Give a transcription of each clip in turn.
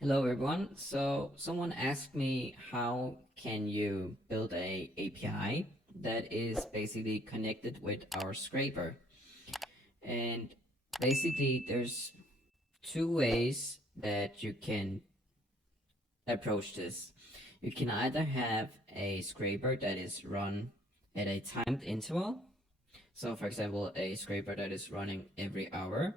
Hello everyone. So someone asked me how can you build a API that is basically connected with our scraper. And basically there's two ways that you can approach this. You can either have a scraper that is run at a timed interval. So for example, a scraper that is running every hour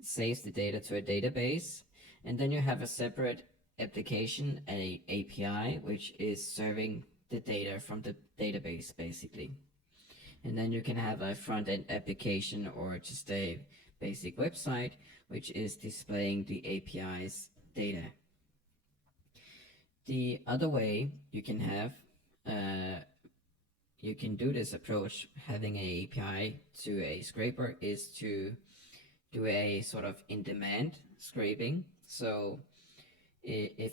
saves the data to a database, and then you have a separate application, a API, which is serving the data from the database basically. And then you can have a front-end application or just a basic website which is displaying the API's data. The other way you can have you can do this approach having a API to a scraper is to do a sort of in-demand scraping. So if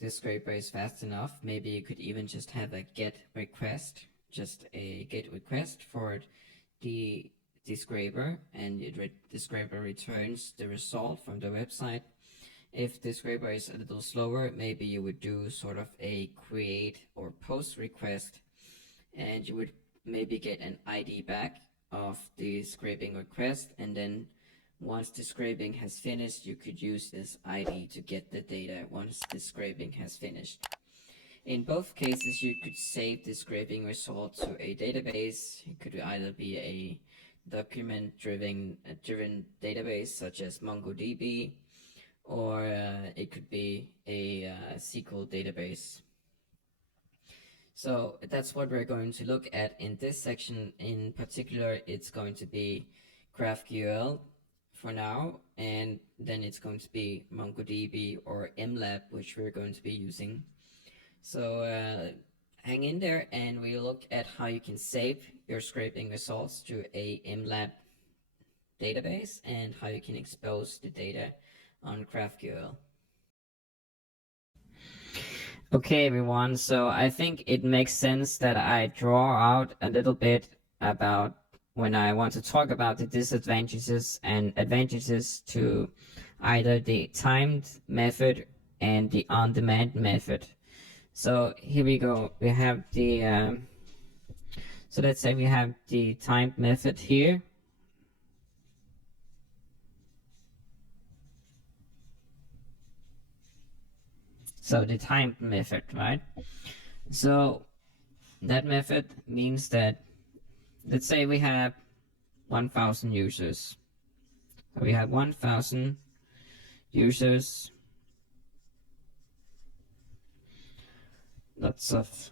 the scraper is fast enough, maybe you could even just have a get request, just a get request for the scraper, and the scraper returns the result from the website. If the scraper is a little slower, maybe you would do sort of a create or post request, and you would maybe get an ID back of the scraping request, and then once the scraping has finished, you could use this ID to get the data once the scraping has finished. In both cases, you could save the scraping result to a database. It could either be a document-driven database such as MongoDB, or it could be a SQL database. So that's what we're going to look at in this section. In particular, it's going to be GraphQL for now, and then it's going to be MongoDB or MLab, which we're going to be using. So hang in there, and we'll look at how you can save your scraping results to a MLab database and how you can expose the data on GraphQL. Okay, everyone, so I think it makes sense that I draw out a little bit about when I want to talk about the disadvantages and advantages to either the timed method and the on-demand method. So here we go. We have the so let's say we have the timed method here. So the timed method, right? So that method means that, let's say we have 1,000 users. So we have 1,000 users, lots of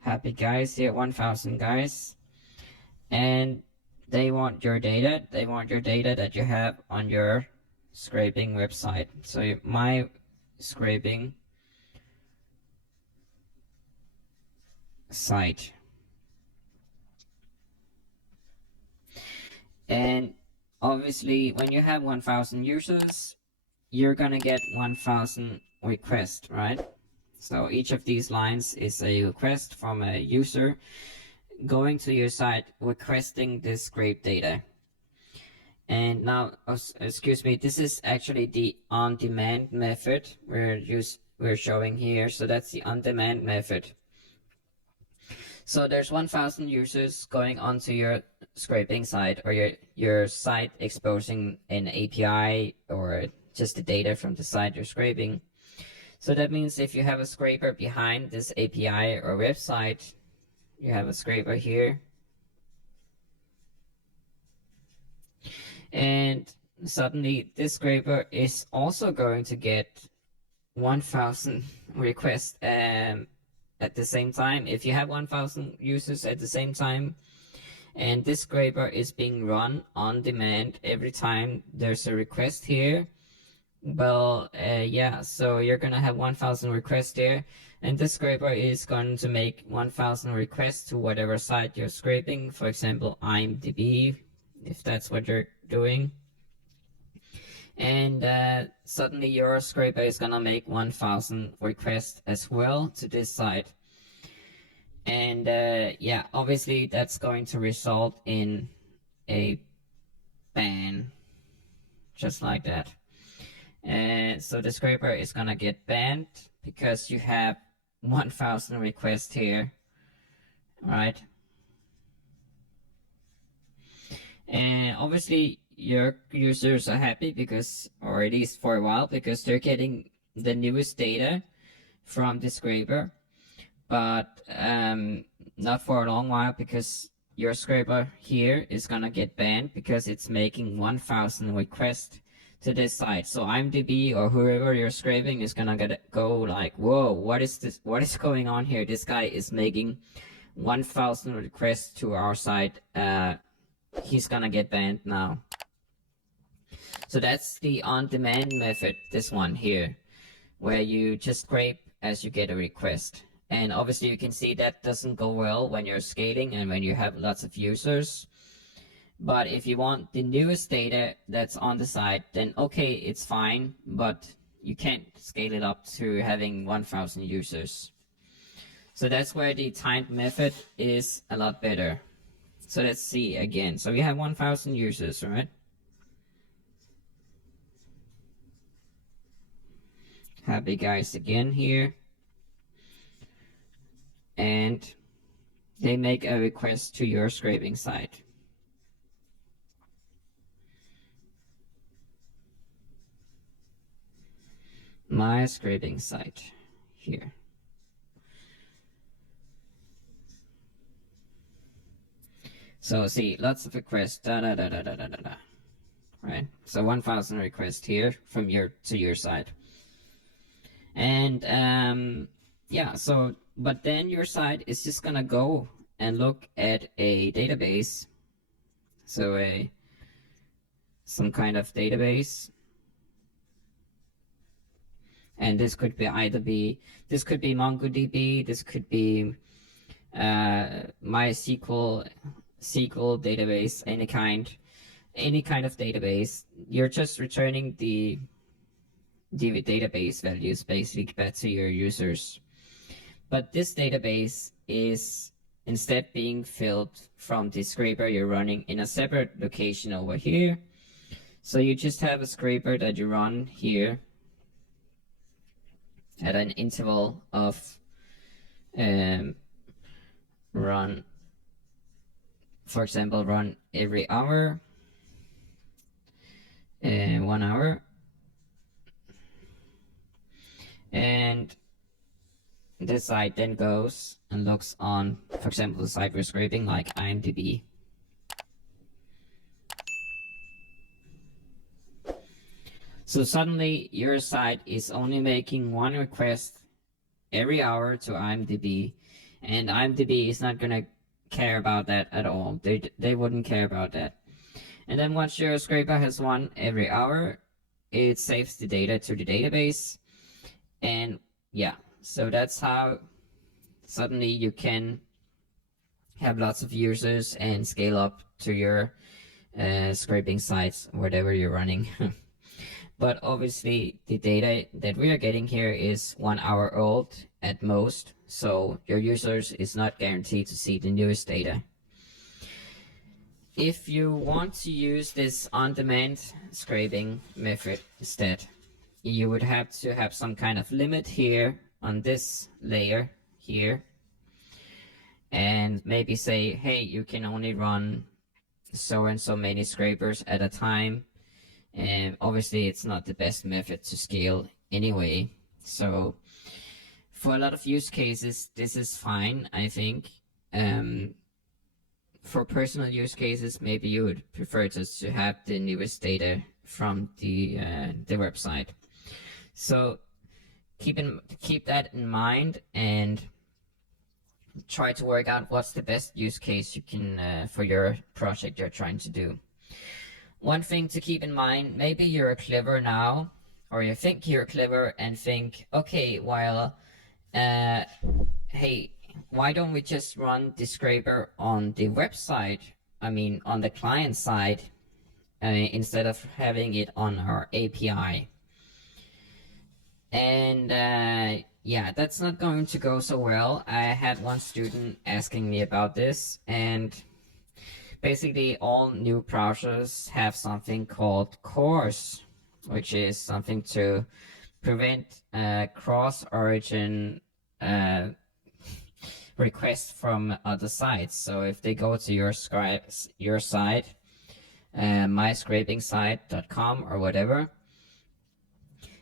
happy guys here, 1,000 guys, and they want your data. They want your data that you have on your scraping website. So my scraping site. And obviously, when you have 1,000 users, you're gonna get 1,000 requests, right? So each of these lines is a request from a user going to your site requesting this scrape data. And now, excuse me, this is actually the on-demand method we're showing here. So that's the on-demand method. So there's 1,000 users going onto your scraping site, or your site exposing an API or just the data from the site you're scraping. So that means if you have a scraper behind this API or website, you have a scraper here, and suddenly this scraper is also going to get 1,000 requests at the same time. If you have 1,000 users at the same time, and this scraper is being run on demand every time there's a request here, well, yeah, so you're gonna have 1,000 requests here, and this scraper is going to make 1,000 requests to whatever site you're scraping, for example, IMDb, if that's what you're doing. And suddenly your scraper is gonna make 1,000 requests as well to this site. And yeah, obviously that's going to result in a ban, just like that. And so the scraper is gonna get banned because you have 1,000 requests here, right? And obviously your users are happy because, or at least for a while, because they're getting the newest data from the scraper, but not for a long while, because your scraper here is gonna get banned because it's making 1,000 requests to this site. So IMDb or whoever you're scraping is gonna go like, whoa, what is this? What is going on here? This guy is making 1,000 requests to our site. He's gonna get banned now. So that's the on-demand method, this one here, where you just scrape as you get a request. And obviously you can see that doesn't go well when you're scaling and when you have lots of users. But if you want the newest data that's on the site, then okay, it's fine, but you can't scale it up to having 1,000 users. So that's where the timed method is a lot better. So let's see again. So we have 1,000 users, right? Happy guys again here. And they make a request to your scraping site. My scraping site here. So see, lots of requests, right? So 1,000 requests here from to your site. And yeah, so, but then your site is just gonna go and look at a database. So some kind of database. And this could be this could be MongoDB, this could be MySQL, SQL database, any kind of database. You're just returning the database values basically back to your users. But this database is instead being filled from the scraper you're running in a separate location over here. So you just have a scraper that you run here at an interval of run, for example, run every hour, 1 hour, and the site then goes and looks on, for example, the site we're scraping, like IMDb. So suddenly your site is only making one request every hour to IMDb, and IMDb is not gonna care about that at all. They wouldn't care about that. And then once your scraper has one every hour, it saves the data to the database. And yeah, so that's how suddenly you can have lots of users and scale up to your scraping sites, whatever you're running. But obviously the data that we are getting here is 1 hour old at most, so your users is not guaranteed to see the newest data. If you want to use this on-demand scraping method instead, you would have to have some kind of limit here on this layer here, and maybe say, hey, you can only run so and so many scrapers at a time. And obviously it's not the best method to scale anyway. So for a lot of use cases, this is fine, I think. For personal use cases, maybe you would prefer just to have the newest data from the website. So keep that in mind and try to work out what's the best use case you can for your project you're trying to do. One thing to keep in mind, maybe you're clever now, or you think you're clever and think, okay, well, hey, why don't we just run the scraper on the website? I mean, on the client side, instead of having it on our API. And yeah, that's not going to go so well. I had one student asking me about this, and basically all new browsers have something called cores, which is something to prevent cross-origin requests from other sites. So if they go to your site, myscrapingsite.com or whatever,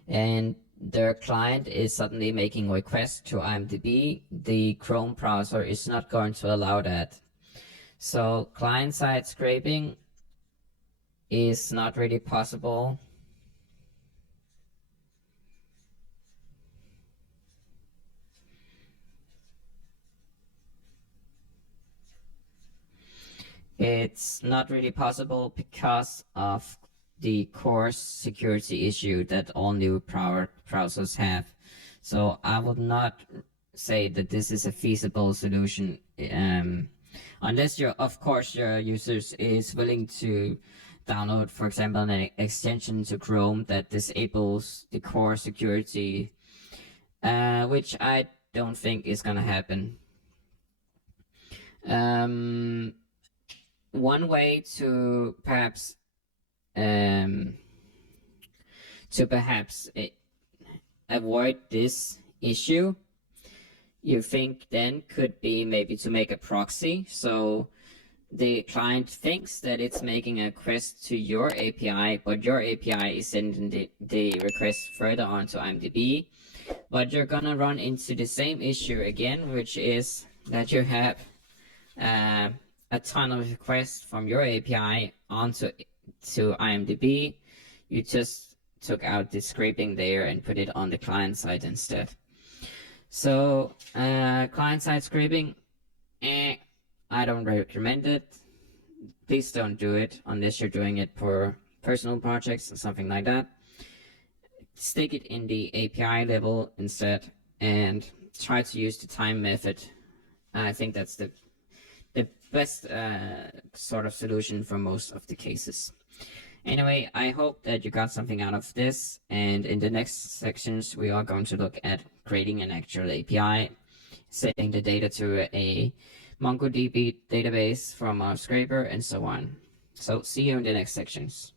and their client is suddenly making requests to IMDb, the Chrome browser is not going to allow that. So client-side scraping is not really possible. It's not really possible because of the core security issue that all new browsers have. So I would not say that this is a feasible solution, unless of course your users is willing to download, for example, an extension to Chrome that disables the core security, which I don't think is gonna happen. One way to perhaps avoid this issue, you think then could be maybe to make a proxy. So the client thinks that it's making a request to your API, but your API is sending the request further on to IMDb. But you're gonna run into the same issue again, which is that you have a ton of requests from your API onto IMDb. You just took out the scraping there and put it on the client side instead. So client side scraping, I don't recommend it. Please don't do it unless you're doing it for personal projects or something like that. Stick it in the API level instead and try to use the time method. I think that's the best sort of solution for most of the cases. Anyway, I hope that you got something out of this, and in the next sections we are going to look at creating an actual API, setting the data to a MongoDB database from our scraper, and so on. So see you in the next sections.